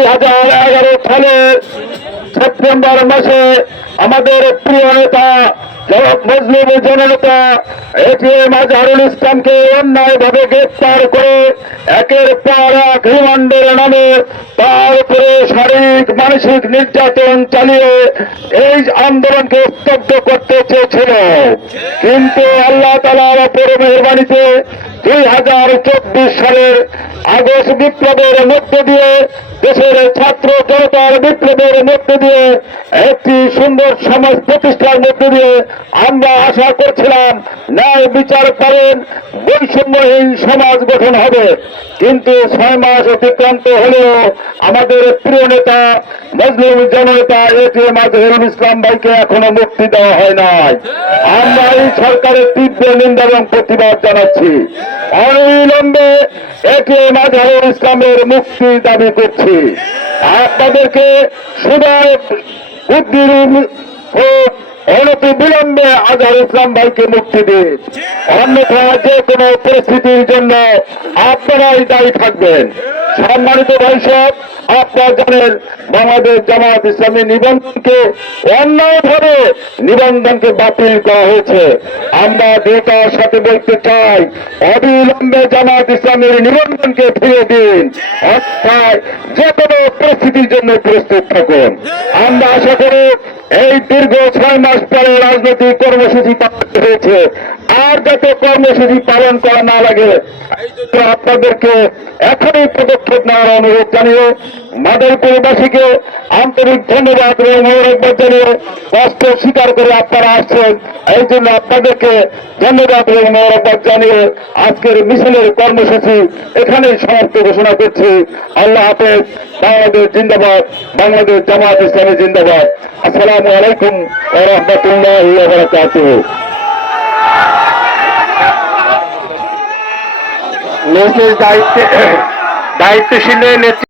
দুই হাজার এগারো সালের সেপ্টেম্বর মাসে আমাদের প্রিয় নেতা জবাব মজলুম জননেতা এটিএম আজহারুল ইসলামকে অন্যায়ভাবে গ্রেপ্তার করে একের পর এক রিমান্ডের নামে তার উপরে শারীরিক, মানসিক নির্যাতন চালিয়ে এই আন্দোলনকে স্তব্ধ করতে চেয়েছিল। কিন্তু আল্লাহ তালার অপর মেহরবানিতে দুই হাজার চব্বিশ সালের আগস্ট বিপ্লবের মধ্য দিয়ে দেশের ছাত্র জনতার বিপ্লবের মধ্য দিয়ে, একটি সুন্দর সমাজ প্রতিষ্ঠার মধ্য দিয়ে আমরা আশা করছিলাম ন্যায় বিচার পাবেন বৈষম্যহীন সমাজ গঠন হবে। কিন্তু ছয় মাস অতিক্রান্ত হলেও আমাদের প্রিয় নেতা, মজলুম জননেতা এটিএম আজহরুল ইসলাম ভাইকে এখনও মুক্তি দেওয়া হয় নাই। আমরা এই সরকারের তীব্র নিন্দা এবং প্রতিবাদ জানাচ্ছি। অবিলম্বে এটিএম আজহরুল ইসলামের মুক্তি দাবি করছি। আপনাদেরকে বুদ্ধির অনতি বিলম্বে আজহার ইসলাম ভাইকে মুক্তি দিন। অন্যথা যে কোনো পরিস্থিতির জন্য আপনারাই দায়ী থাকবেন। সম্মানিত ভাই সব আপনারা জানেন বাংলাদেশ জামাত ইসলামী নিবন্ধনকে অন্যায়ভাবে নিবন্ধনকে বাতিল করা হয়েছে। আমরা দৃঢ়তার সাথে বলতে চাই, অবিলম্বে জামাত ইসলামের নিবন্ধনকে ফিরে দিন। অর্থাৎ যে কোনো পরিস্থিতির জন্য প্রস্তুত থাকুন। আমরা আশা করি এই দীর্ঘ ছয় মাস পরে রাজনৈতিক কর্মসূচি পালন হয়েছে। আর যাতে কর্মসূচি পালন করা না লাগে আপনাদেরকে এখনই পদক্ষেপ নেওয়ার অনুরোধ জানিয়ে মাদারীপুরবাসীকে আন্তরিক ধন্যবাদ মোবারকবাদ জানিয়ে কষ্ট স্বীকার করে আপনারা আসছেন। এই জন্য আপনাদেরকে ধন্যবাদ মোবারকবাদ জানিয়ে আজকের মিছিলের কর্মসূচি এখানেই সমাপ্ত ঘোষণা করছি। আল্লাহ হাফেজ, বাংলাদেশ জিন্দাবাদ, বাংলাদেশ জামাত ইসলামী জিন্দাবাদ। আসসালামু আলাইকুম রাহমাতুল্লাহি দায়িত্বশীল নেতৃত্ব